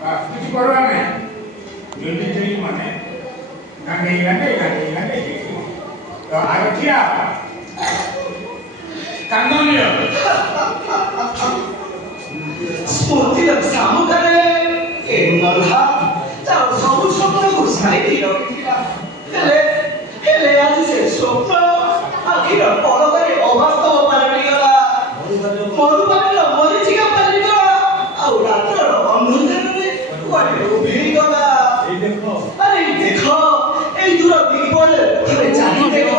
କିଛି କରିବା ନାହିଁ ଯଦି ସେଇ ମାନେ ଗାଣ୍ଡେଇ ତ ଆଗ ଠିଆ କାନ୍ଦନୀୟ ସ୍ମୃତିର ସାମୁକାରେ ଏ ମଲ୍ହା ତାର ସବୁ ସ୍ୱପ୍ନକୁ ସାଇତି ରଖିଥିଲା ହେଲେ ଆଜି ସେ ସ୍ୱପ୍ନ ଆଖିର ପଲକରେ ଅବାସ୍ତବ ପାଲଟିଗଲା ମରୁଭୂମିର ମରିଚିକା ପାଲଟିଗଲା ଆଉ ରାତ୍ରର ଅନ୍ଧକାରରେ କୁଆଡ଼େ ଉଭେଇଗଲା ଆରେ ଦେଖ ଏଇ ଦୂର ଦିଗରେ ଥରେ ଚାହିଁ ଦେଖ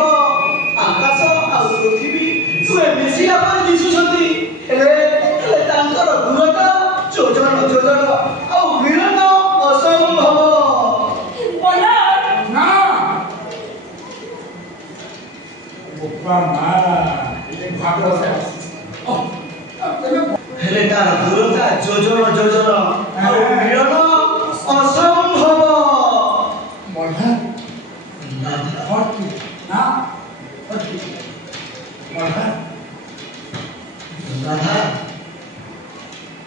ଆକାଶ ଆଉ ପୃଥିବୀ ଦୁହେଁ ମିଶିଲା ପରି ଦିଶୁଛନ୍ତି ହେଲେ ତାଙ୍କର ଦୂରତା ଯୋଜନ ଆଉ ମିଳନ ଅସମ୍ଭବ ହେଲେ ତାର ଦୂରତା ଯୋଜନ ଆଉ ମିଳନ ଅସମ୍ଭବ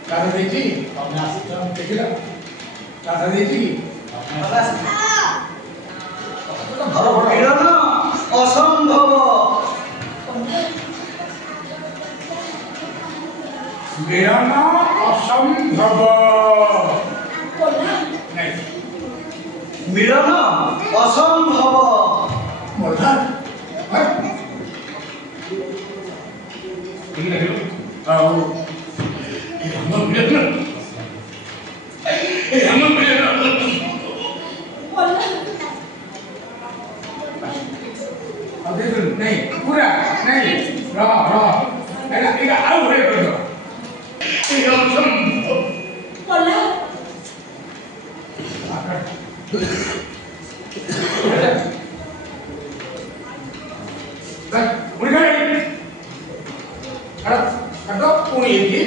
রাধা দেখি দেখিল রাধা দেখি মিলন অসম্ভব মিলন অসম্ভব মিলন অসম্ভব মর্ধান ଆଉ नहीं पूरा नहीं रह एला आउ रे कर दो ये असंभव बोला भाई उड़ गए अरे कटो पुणी की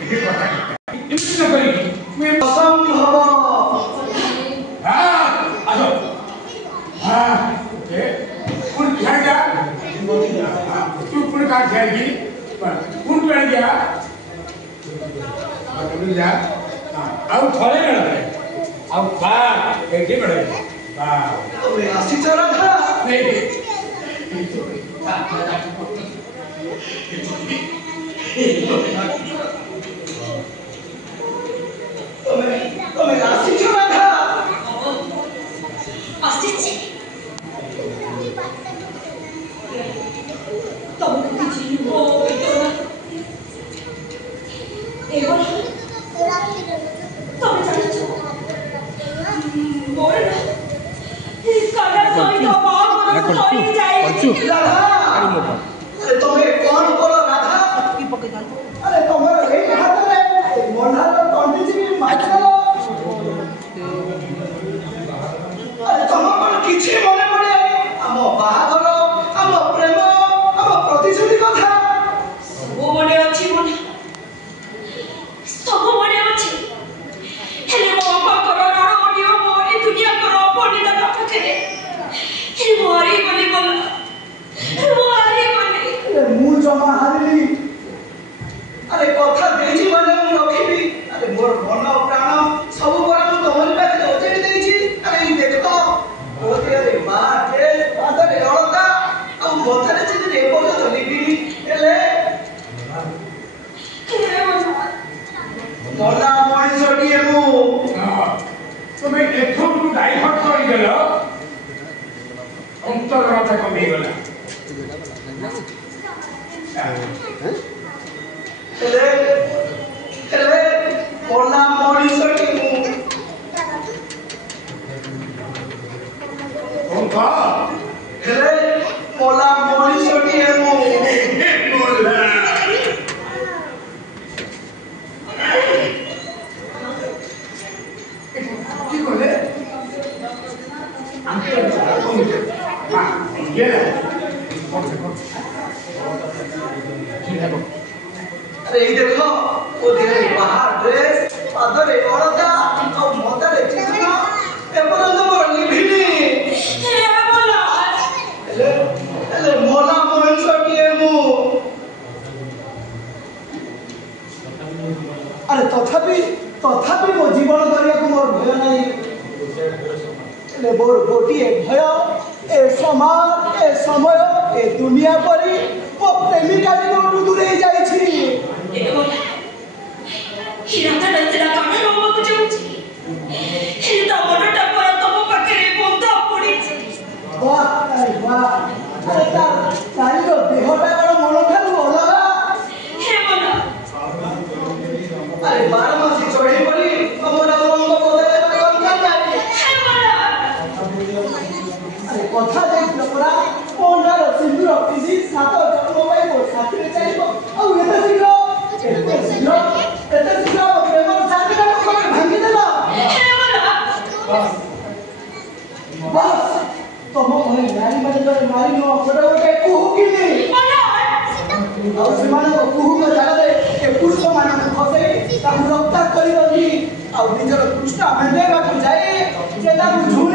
ये पता इतना करेगी मैं असंभव हां आजो हां ओके पुण ध्यान जा तू पुण का जाएगी पुण कर गया और बोल जा आउ थोड़े ना रे आउ बार एक ही बड़े बार ओए आसी चला था नहीं तुम्हें आसी चला था आसी ची तुमको किसी हो तो एवं तुम जानो मोर काला कोई तो बात बोलो सॉरी जाए राधा अरे तुम्हें कौन बोलो राधा अरे तुम्हारे एक हाथ में मोंढार तंटी जी माचलो अरे तुम्हारे किछि मने पड़े हम बाहाघर हम प्रेम हम प्रतिश्रुति कथा सब मने अछि मन सब मने अछि हेले मो पाकर रड़ियो मो ए दुनिया कर पड़िला पाखरे हे मारी गली बोल मारी गली अरे मु जमा हारिली अरे कथा देजी माने मु रखिबी अरे मोर मन प्राण सब बरा मु तमरि पाखे ओजेडी देछि अरे ई देख तो ओते अरे बाटे बादरे अलता आ मथरे जे रे पडो चलिबी एले मोला मଣିଷଟିଏ मु तुम्हें एथुम डाइवर्ट कर गेलो अंतरता कमी गेला एले मोला मଣିଷଟିଏ मु ओंका एले मोला मଣିଷଟିଏ मु मोला की कोले अंतर कमी हां ये अरे ये देखो वो देह बाहर ड्रेस पादरे औरता और मोदरे चिकना एपरंत बोली भिनी हे बोला एले मोला मଣିଷ किए मु अरे तथापि मो जीवन करिया को मोर भय नहीं मोर गोटे भय ए समाज ए समय ए दुनिया परी मो प्रेमिका भी मोटू दूर ही जाइछि हिराता डंतरा काने रोम को जाउछि हिरता मनटा पर तम पाखरे बंधा पड़िछि वाह अरे तारी रो देहटा बड़ मन ठारू अलगा हे मना अरे 12 मास चढ़ी पड़ी हमर रंग बदले कंका जाई हे मना अरे कथा देखलो परा कोनार सिंदूर पिसी सात जन्म पाई मोर साथी चाइबो आ एते शीघ्र प्रेम चाकरा को भांगी देला हे मना बस तुम भाई नारी मारी नो गोटे गोटे कुहू किनी मना और सेमान कुहू को जागा दे ए पुष्प मान फसई ताकू रक्ता करी रही और निजर कृष्ण भेंडेगा को जाए जे ताकू